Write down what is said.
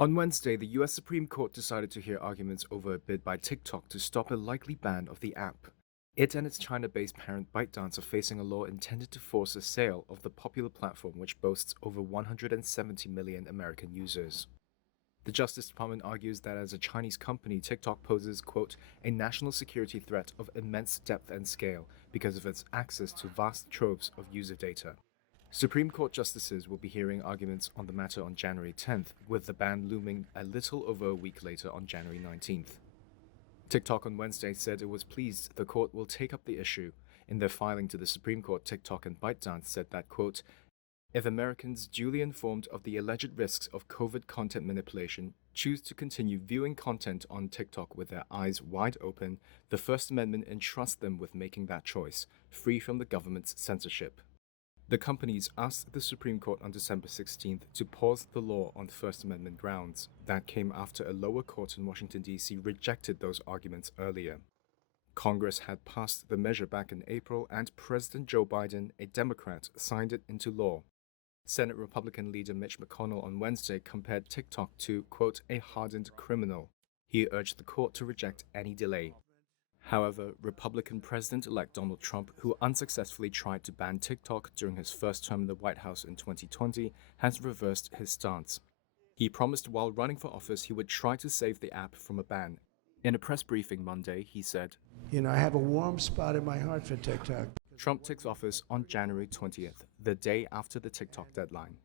On Wednesday, the US Supreme Court decided to hear arguments over a bid by TikTok to stop a likely ban of the app. It and its China-based parent ByteDance are facing a law intended to force a sale of the popular platform, which boasts over 170 million American users. The Justice Department argues that as a Chinese company, TikTok poses, quote, a national security threat of immense depth and scale because of its access to vast troves of user data. Supreme Court justices will be hearing arguments on the matter on January 10th, with the ban looming a little over a week later on January 19th. TikTok on Wednesday said it was pleased the court will take up the issue. In their filing to the Supreme Court, TikTok and ByteDance said that, quote, if Americans duly informed of the alleged risks of COVID content manipulation choose to continue viewing content on TikTok with their eyes wide open, the First Amendment entrusts them with making that choice, free from the government's censorship. The companies asked the Supreme Court on December 16th to pause the law on First Amendment grounds. That came after a lower court in Washington, D.C. rejected those arguments earlier. Congress had passed the measure back in April, and President Joe Biden, a Democrat, signed it into law. Senate Republican leader Mitch McConnell on Wednesday compared TikTok to, quote, a hardened criminal. He urged the court to reject any delay. However, Republican President-elect Donald Trump, who unsuccessfully tried to ban TikTok during his first term in the White House in 2020, has reversed his stance. He promised while running for office he would try to save the app from a ban. In a press briefing Monday, he said, I have a warm spot in my heart for TikTok. Trump takes office on January 20th, the day after the TikTok deadline.